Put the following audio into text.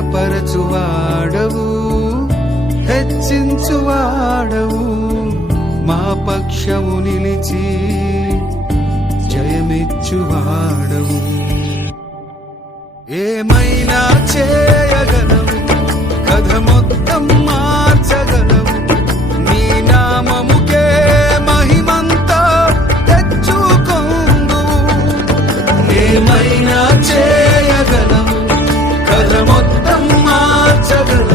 ఘనపరచువాడవు, హెచ్చించువాడవు, మా పక్షము నిలిచి జయమిచ్చువాడవు. ఏమైనా చేయగలవు, కథ మొత్తం మార్చగలవు, నీ నామముకే మహిమంతా తెచ్చుకొందు. ఏమైనా చేయగలవు, కథ మొత్తం మార్చగలవు,